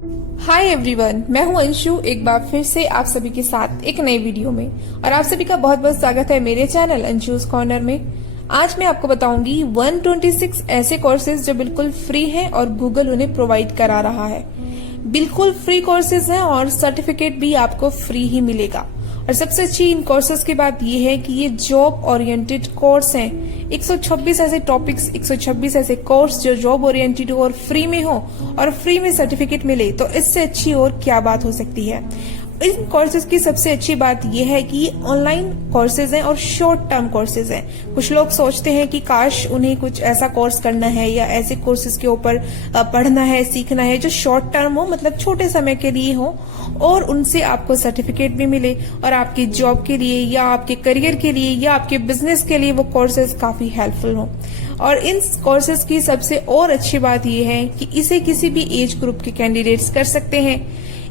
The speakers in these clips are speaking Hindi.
हाय एवरीवन, मैं हूं अंशु। एक बार फिर से आप सभी के साथ एक नई वीडियो में और आप सभी का बहुत बहुत स्वागत है मेरे चैनल अंशुस कॉर्नर में। आज मैं आपको बताऊंगी 126 ऐसे कोर्सेज जो बिल्कुल फ्री हैं और गूगल उन्हें प्रोवाइड करा रहा है। बिल्कुल फ्री कोर्सेज हैं और सर्टिफिकेट भी आपको फ्री ही मिलेगा। और सबसे अच्छी इन कोर्सेज की बात यह है कि ये जॉब ओरिएंटेड कोर्स हैं। 126 ऐसे टॉपिक्स, 126 ऐसे कोर्स जो जॉब ओरिएंटेड हो और फ्री में हो और फ्री में सर्टिफिकेट मिले, तो इससे अच्छी और क्या बात हो सकती है। इन कोर्सेज की सबसे अच्छी बात यह है कि ये ऑनलाइन कोर्सेज हैं और शॉर्ट टर्म कोर्सेज हैं। कुछ लोग सोचते हैं कि काश उन्हें कुछ ऐसा कोर्स करना है या ऐसे कोर्सेज के ऊपर पढ़ना है, सीखना है जो शॉर्ट टर्म हो, मतलब छोटे समय के लिए हो और उनसे आपको सर्टिफिकेट भी मिले और आपकी जॉब के लिए या आपके करियर के लिए या आपके बिजनेस के लिए वो कोर्सेज काफी हेल्पफुल हो। और इन कोर्सेज की सबसे और अच्छी बात यह है कि इसे किसी भी एज ग्रुप के कैंडिडेट्स कर सकते हैं।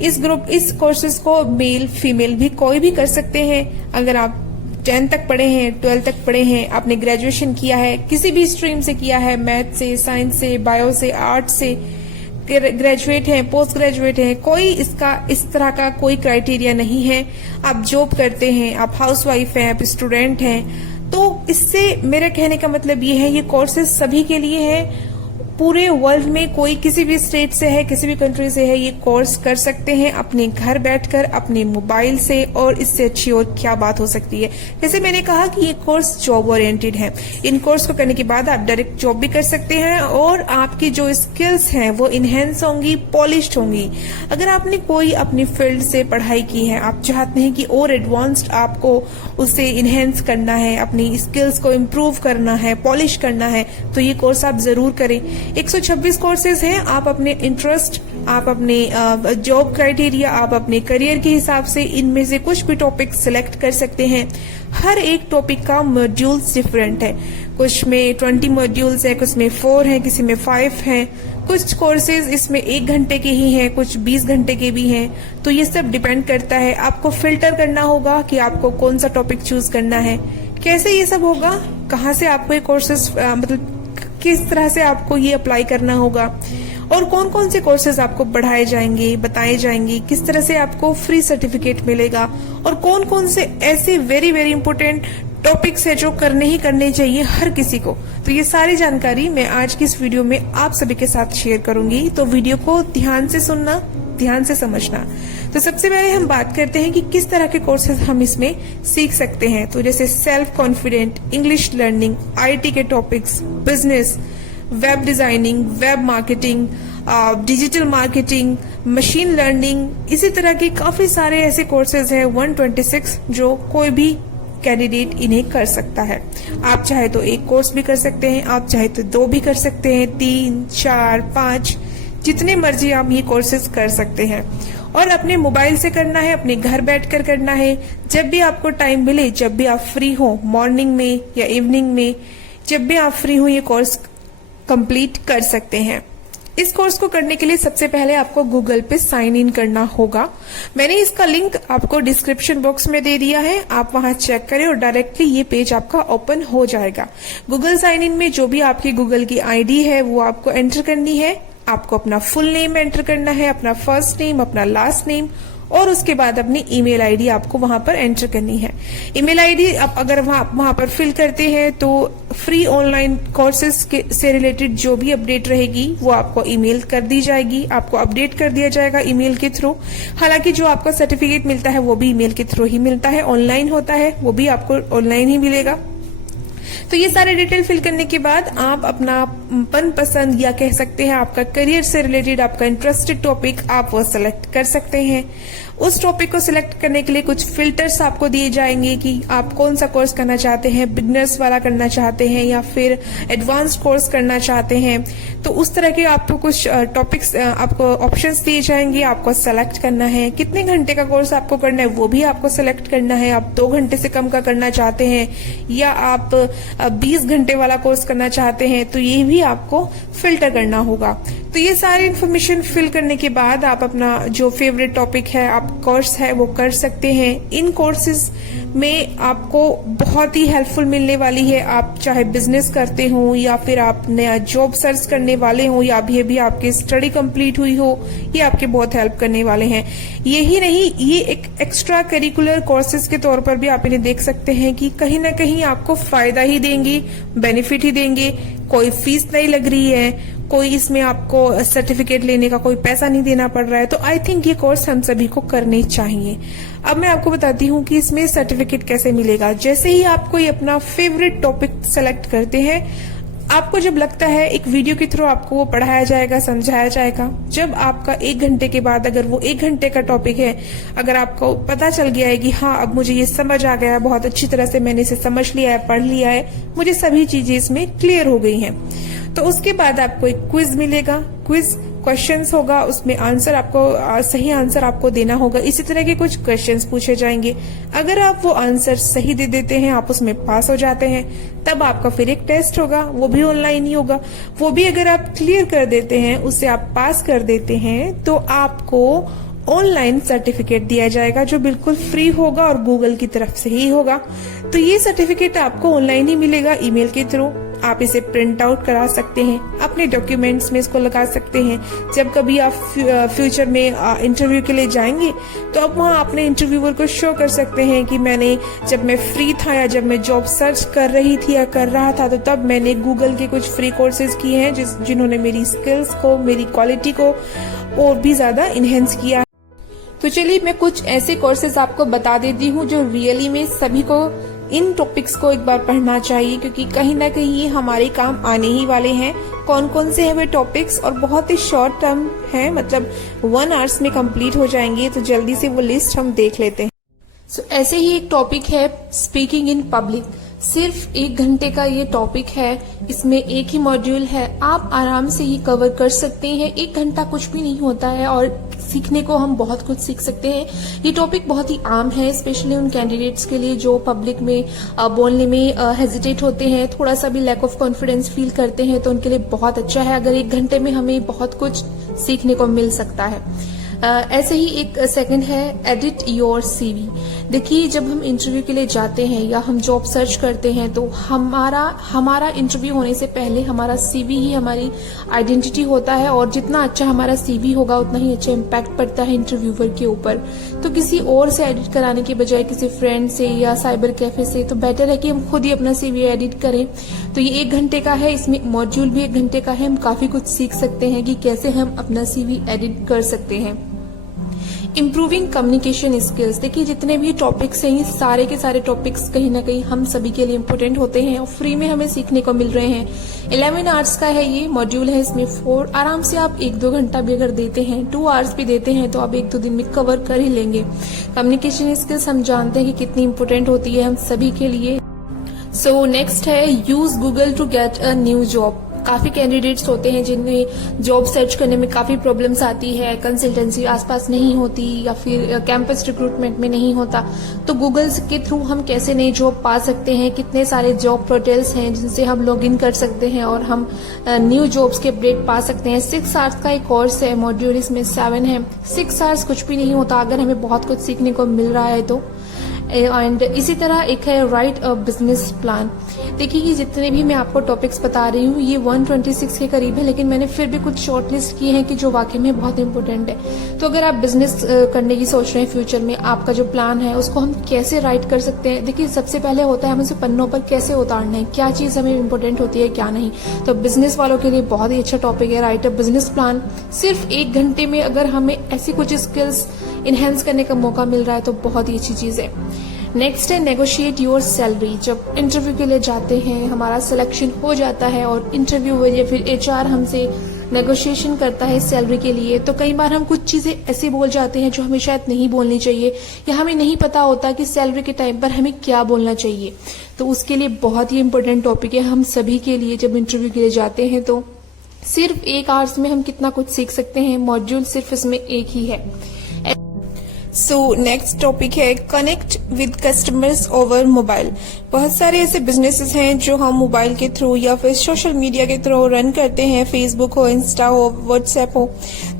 इस कोर्सेज को मेल फीमेल भी कोई भी कर सकते हैं। अगर आप 10th तक पढ़े हैं, 12th तक पढ़े हैं, आपने ग्रेजुएशन किया है, किसी भी स्ट्रीम से किया है, मैथ से, साइंस से, बायो से, आर्ट से, ग्रेजुएट हैं, पोस्ट ग्रेजुएट हैं, कोई इसका इस तरह का कोई क्राइटेरिया नहीं है। आप जॉब करते हैं, आप हाउसवाइफ हैं, आप स्टूडेंट हैं, तो इससे मेरे कहने का मतलब ये है ये कोर्सेज सभी के लिए है। पूरे वर्ल्ड में कोई किसी भी स्टेट से है, किसी भी कंट्री से है, ये कोर्स कर सकते हैं अपने घर बैठकर अपने मोबाइल से। और इससे अच्छी और क्या बात हो सकती है। जैसे मैंने कहा कि ये कोर्स जॉब ओरिएंटेड है। इन कोर्स को करने के बाद आप डायरेक्ट जॉब भी कर सकते हैं और आपकी जो स्किल्स हैं वो इनहेंस होंगी, पॉलिश्ड होंगी। अगर आपने कोई अपनी फील्ड से पढ़ाई की है, आप चाहते हैं कि और एडवांस्ड आपको उसे इनहेंस करना है, अपनी स्किल्स को इम्प्रूव करना है, पॉलिश करना है, तो ये कोर्स आप जरूर करें। 126 कोर्सेज हैं। आप अपने इंटरेस्ट, आप अपने जॉब क्राइटेरिया, आप अपने करियर के हिसाब से इनमें से कुछ भी टॉपिक सिलेक्ट कर सकते हैं। हर एक टॉपिक का मॉड्यूल्स डिफरेंट है। कुछ में 20 मॉड्यूल्स है, कुछ में 4 है, किसी में 5 है। कुछ कोर्सेज इसमें 1 घंटे के ही हैं, कुछ 20 घंटे के भी हैं। तो ये सब डिपेंड करता है। आपको फिल्टर करना होगा कि आपको कौन सा टॉपिक चूज करना है। कैसे ये सब होगा, कहाँ से आपको ये कोर्सेज मतलब किस तरह से आपको ये अप्लाई करना होगा और कौन कौन से कोर्सेज आपको बढ़ाए जाएंगे, बताए जाएंगे, किस तरह से आपको फ्री सर्टिफिकेट मिलेगा और कौन कौन से ऐसे वेरी वेरी इंपॉर्टेंट टॉपिक्स है जो करने ही करने चाहिए हर किसी को। तो ये सारी जानकारी मैं आज की इस वीडियो में आप सभी के साथ शेयर करूंगी। तो वीडियो को ध्यान से सुनना, ध्यान से समझना। तो सबसे पहले हम बात करते हैं कि किस तरह के कोर्सेज हम इसमें सीख सकते हैं। तो जैसे self confident, English learning, IT के topics, business, web designing, web marketing, digital marketing, machine learning, इसी तरह के काफी सारे ऐसे कोर्सेज हैं 126 जो कोई भी कैंडिडेट इन्हें कर सकता है। आप चाहे तो एक कोर्स भी कर सकते हैं, आप चाहे तो 2 भी कर सकते हैं, 3, 4, 5, जितने मर्जी आप ये कोर्सेज कर सकते हैं। और अपने मोबाइल से करना है, अपने घर बैठकर करना है, जब भी आपको टाइम मिले, जब भी आप फ्री हो, मॉर्निंग में या इवनिंग में, जब भी आप फ्री हो ये कोर्स कंप्लीट कर सकते हैं। इस कोर्स को करने के लिए सबसे पहले आपको गूगल पे साइन इन करना होगा। मैंने इसका लिंक आपको डिस्क्रिप्शन बॉक्स में दे दिया है, आप वहां चेक करें और डायरेक्टली ये पेज आपका ओपन हो जाएगा। गूगल साइन इन में जो भी आपकी गूगल की आईडी है वो आपको एंटर करनी है। आपको अपना फुल नेम एंटर करना है, अपना फर्स्ट नेम, अपना लास्ट नेम और उसके बाद अपनी ईमेल आईडी आपको वहां पर एंटर करनी है। ईमेल आईडी आप अगर वहां पर फिल करते हैं तो फ्री ऑनलाइन कोर्सेज से रिलेटेड जो भी अपडेट रहेगी वो आपको ईमेल कर दी जाएगी, आपको अपडेट कर दिया जाएगा ईमेल के थ्रू। हालांकि जो आपका सर्टिफिकेट मिलता है वो भी ईमेल के थ्रू ही मिलता है, ऑनलाइन होता है, वो भी आपको ऑनलाइन ही मिलेगा। तो ये सारे डिटेल फिल करने के बाद आप अपना मनपसंद या कह सकते हैं आपका करियर से रिलेटेड आपका इंटरेस्टेड टॉपिक आप वो सिलेक्ट कर सकते हैं। उस टॉपिक को सिलेक्ट करने के लिए कुछ फिल्टर्स आपको दिए जाएंगे कि आप कौन सा कोर्स करना चाहते हैं, बिगनर्स वाला करना चाहते हैं या फिर एडवांस्ड कोर्स करना चाहते हैं। तो उस तरह के आपको कुछ टॉपिक्स, आपको ऑप्शंस दिए जाएंगे, आपको सेलेक्ट करना है। कितने घंटे का कोर्स आपको करना है वो भी आपको सिलेक्ट करना है। आप 2 घंटे से कम का करना चाहते हैं या आप 20 घंटे वाला कोर्स करना चाहते हैं, तो ये भी आपको फिल्टर करना होगा। तो ये सारी इन्फॉर्मेशन फिल करने के बाद आप अपना जो फेवरेट टॉपिक है, आप कोर्स है वो कर सकते हैं। इन कोर्सेज में आपको बहुत ही हेल्पफुल मिलने वाली है। आप चाहे बिजनेस करते हो या फिर आप नया जॉब सर्च करने वाले हो या अभी आपकी स्टडी कंप्लीट हुई हो, ये आपके बहुत हेल्प करने वाले हैं। यही नहीं, ये एक एक्स्ट्रा करिकुलर कोर्सेज के तौर पर भी आप इन्हें देख सकते हैं कि कहीं ना कहीं आपको फायदा ही देंगे, बेनिफिट ही देंगे। कोई फीस नहीं लग रही है, कोई इसमें आपको सर्टिफिकेट लेने का कोई पैसा नहीं देना पड़ रहा है। तो आई थिंक ये कोर्स हम सभी को करने चाहिए। अब मैं आपको बताती हूँ कि इसमें सर्टिफिकेट कैसे मिलेगा। जैसे ही आप कोई अपना फेवरेट टॉपिक सेलेक्ट करते हैं, आपको जब लगता है एक वीडियो के थ्रू आपको वो पढ़ाया जाएगा, समझाया जाएगा। जब आपका 1 घंटे के बाद अगर वो 1 घंटे का टॉपिक है, अगर आपको पता चल गया है कि हाँ अब मुझे ये समझ आ गया, बहुत अच्छी तरह से मैंने इसे समझ लिया है, पढ़ लिया है, मुझे सभी चीजें इसमें क्लियर हो गई हैं, तो उसके बाद आपको एक क्विज मिलेगा। क्विज क्वेश्चंस होगा, उसमें आंसर आपको सही आंसर आपको देना होगा। इसी तरह के कुछ क्वेश्चंस पूछे जाएंगे। अगर आप वो आंसर सही दे देते हैं, आप उसमें पास हो जाते हैं, तब आपका फिर एक टेस्ट होगा, वो भी ऑनलाइन ही होगा। वो भी अगर आप क्लियर कर देते हैं, उससे आप पास कर देते हैं, तो आपको ऑनलाइन सर्टिफिकेट दिया जाएगा जो बिल्कुल फ्री होगा और गूगल की तरफ से ही होगा। तो ये सर्टिफिकेट आपको ऑनलाइन ही मिलेगा, ईमेल के थ्रू। आप इसे प्रिंट आउट करा सकते हैं, अपने डॉक्यूमेंट्स में इसको लगा सकते हैं। जब कभी आप फ्यूचर में इंटरव्यू के लिए जाएंगे, तो आप वहाँ अपने इंटरव्यूअर को शो कर सकते हैं कि जब मैं फ्री था या जब मैं जॉब सर्च कर रही थी या कर रहा था, तो तब मैंने गूगल के कुछ फ्री कोर्सेज किए हैं जिन्होंने मेरी स्किल्स को, मेरी क्वालिटी को और भी ज्यादा इनहेंस किया। तो चलिए मैं कुछ ऐसे कोर्सेज आपको बता देती हूँ जो रियली में सभी को इन टॉपिक्स को एक बार पढ़ना चाहिए, क्योंकि कहीं ना कहीं ये हमारे काम आने ही वाले हैं। कौन कौन से हैं वे टॉपिक्स, और बहुत ही शॉर्ट टर्म है, मतलब 1 आवर्स में कंप्लीट हो जाएंगे। तो जल्दी से वो लिस्ट हम देख लेते हैं। ऐसे ही एक टॉपिक है स्पीकिंग इन पब्लिक। सिर्फ 1 घंटे का ये टॉपिक है, इसमें एक ही मॉड्यूल है, आप आराम से ही कवर कर सकते हैं। 1 घंटा कुछ भी नहीं होता है और सीखने को हम बहुत कुछ सीख सकते हैं। ये टॉपिक बहुत ही आम है, स्पेशली उन कैंडिडेट्स के लिए जो पब्लिक में बोलने में हेजिटेट होते हैं, थोड़ा सा भी लैक ऑफ कॉन्फिडेंस फील करते हैं, तो उनके लिए बहुत अच्छा है। अगर 1 घंटे में हमें बहुत कुछ सीखने को मिल सकता है। ऐसे ही एक सेकंड है एडिट योर सीवी। देखिए, जब हम इंटरव्यू के लिए जाते हैं या हम जॉब सर्च करते हैं, तो हमारा इंटरव्यू होने से पहले हमारा सीवी ही हमारी आइडेंटिटी होता है, और जितना अच्छा हमारा सीवी होगा उतना ही अच्छा इम्पैक्ट पड़ता है इंटरव्यूअर के ऊपर। तो किसी और से एडिट कराने के बजाय किसी फ्रेंड से या साइबर कैफे से, तो बेटर है कि हम खुद ही अपना सीवी एडिट करें। तो ये 1 घंटे का है, इसमें मॉड्यूल भी 1 घंटे का है। हम काफी कुछ सीख सकते हैं कि कैसे हम अपना सीवी एडिट कर सकते हैं। Improving communication skills. देखिए, जितने भी टॉपिक्स हैं, ये सारे के सारे टॉपिक्स कहीं ना कहीं हम सभी के लिए इम्पोर्टेंट होते हैं और फ्री में हमें सीखने को मिल रहे हैं। 11 आवर्स का है ये मॉड्यूल है, इसमें 4 आराम से आप 1-2 घंटा भी अगर देते हैं, 2 आवर्स भी देते हैं, तो आप 1-2 दिन में कवर कर ही लेंगे। कम्युनिकेशन स्किल्स हम जानते हैं कि कितनी इंपॉर्टेंट होती है हम सभी के लिए। सो नेक्स्ट है use Google to get a new job. काफी कैंडिडेट्स होते हैं जिन्हें जॉब सर्च करने में काफी प्रॉब्लम्स आती है, कंसल्टेंसी आसपास नहीं होती या फिर कैंपस रिक्रूटमेंट में नहीं होता। तो गूगल के थ्रू हम कैसे नई जॉब पा सकते हैं, कितने सारे जॉब पोर्टल्स हैं जिनसे हम लॉग इन कर सकते हैं और हम न्यू जॉब्स के अपडेट पा सकते हैं। 6 आवर्स का एक कोर्स है, मॉड्यूल इसमें 7 है। 6 आवर्स कुछ भी नहीं होता अगर हमें बहुत कुछ सीखने को मिल रहा है तो। एंड इसी तरह एक है राइट अ बिजनेस प्लान। देखिए, ये जितने भी मैं आपको टॉपिक्स बता रही हूँ, ये 126 के करीब है, लेकिन मैंने फिर भी कुछ शॉर्ट लिस्ट किए हैं कि जो वाकई में बहुत इंपॉर्टेंट है। तो अगर आप बिजनेस करने की सोच रहे हैं फ्यूचर में, आपका जो प्लान है उसको हम कैसे राइट कर सकते हैं। देखिए, सबसे पहले होता है हमें उसे पन्नों पर कैसे उतारना है, क्या चीज हमें इंपॉर्टेंट होती है क्या नहीं। तो बिजनेस वालों के लिए बहुत ही अच्छा टॉपिक है राइट अ बिजनेस प्लान। सिर्फ 1 घंटे में अगर हमें ऐसी कुछ स्किल्स इनहेंस करने का मौका मिल रहा है तो बहुत ही अच्छी चीज है। नेक्स्ट है नेगोशिएट योर सैलरी। जब इंटरव्यू के लिए जाते हैं, हमारा सिलेक्शन हो जाता है और इंटरव्यूअर या फिर HR हमसे नेगोशिएशन करता है सैलरी के लिए, तो कई बार हम कुछ चीजें ऐसे बोल जाते हैं जो हमें शायद नहीं बोलनी चाहिए, या हमें नहीं पता होता कि सैलरी के टाइम पर हमें क्या बोलना चाहिए। तो उसके लिए बहुत ही इंपॉर्टेंट टॉपिक है हम सभी के लिए। जब इंटरव्यू के लिए जाते हैं तो सिर्फ 1 आवर्स में हम कितना कुछ सीख सकते हैं, मॉड्यूल सिर्फ इसमें एक ही है। सो नेक्स्ट टॉपिक है connect with customers over mobile. बहुत सारे ऐसे बिजनेसेस हैं जो हम मोबाइल के थ्रू या फिर सोशल मीडिया के थ्रू रन करते हैं, फेसबुक हो, इंस्टा हो, व्हाट्सएप हो।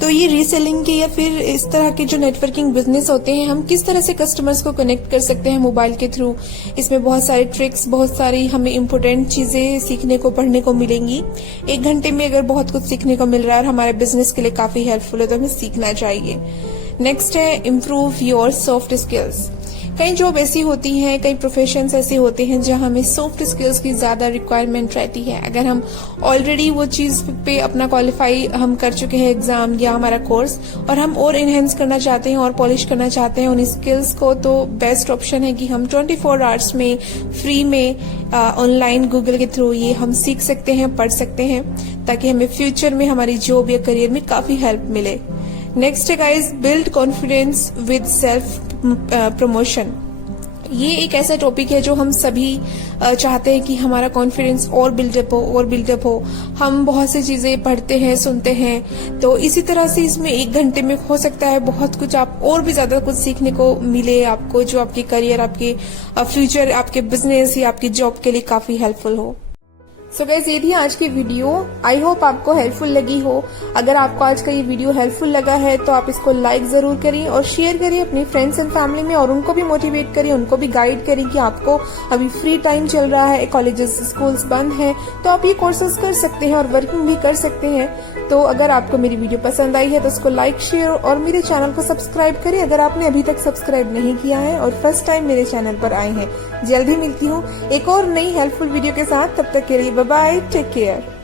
तो ये रीसेलिंग के या फिर इस तरह के जो नेटवर्किंग बिजनेस होते हैं, हम किस तरह से कस्टमर्स को कनेक्ट कर सकते हैं मोबाइल के थ्रू। इसमें बहुत सारे ट्रिक्स, बहुत सारी हमें इम्पोर्टेंट चीजें सीखने को, पढ़ने को मिलेंगी। 1 घंटे में अगर बहुत कुछ सीखने को मिल रहा है और हमारे बिजनेस के लिए काफी हेल्पफुल है तो हमें सीखना चाहिए। नेक्स्ट है इम्प्रूव योर सॉफ्ट स्किल्स। कई जॉब ऐसी होती हैं, कई प्रोफेशंस ऐसे होते हैं जहां हमें सॉफ्ट स्किल्स की ज्यादा रिक्वायरमेंट रहती है। अगर हम ऑलरेडी वो चीज पे अपना क्वालिफाई हम कर चुके हैं, एग्जाम या हमारा कोर्स, और हम और इनहेंस करना चाहते हैं और पॉलिश करना चाहते हैं उन स्किल्स को, तो बेस्ट ऑप्शन है कि हम 24 आवर्स में फ्री में ऑनलाइन गूगल के थ्रू ये हम सीख सकते हैं, पढ़ सकते हैं, ताकि हमें फ्यूचर में हमारी जॉब या करियर में काफी हेल्प मिले। नेक्स्ट है guys build confidence with self promotion. ये एक ऐसा टॉपिक है जो हम सभी चाहते हैं कि हमारा कॉन्फिडेंस और बिल्डअप हो। हम बहुत सी चीजें पढ़ते हैं, सुनते हैं, तो इसी तरह से इसमें 1 घंटे में हो सकता है बहुत कुछ आप और भी ज्यादा कुछ सीखने को मिले आपको, जो आपके करियर, आपके फ्यूचर, आपके बिजनेस या आपकी जॉब के लिए काफी हेल्पफुल हो। सो गाइस, ये थी आज की वीडियो। आई होप आपको हेल्पफुल लगी हो। अगर आपको आज का ये वीडियो हेल्पफुल लगा है तो आप इसको लाइक जरूर करिए और शेयर करिए अपनी फ्रेंड्स एंड फैमिली में, और उनको भी मोटिवेट करिए, उनको भी गाइड करिए कि आपको अभी फ्री टाइम चल रहा है, कॉलेजेस स्कूल्स बंद हैं, तो आप ये कोर्सेज कर सकते हैं और वर्किंग भी कर सकते हैं। तो अगर आपको मेरी वीडियो पसंद आई है तो उसको लाइक, शेयर और मेरे चैनल को सब्सक्राइब करिए अगर आपने अभी तक सब्सक्राइब नहीं किया है और फर्स्ट टाइम मेरे चैनल पर आए हैं। जल्दी मिलती हूँ एक और नई हेल्पफुल वीडियो के साथ। तब तक के लिए बाय बाय, टेक केयर।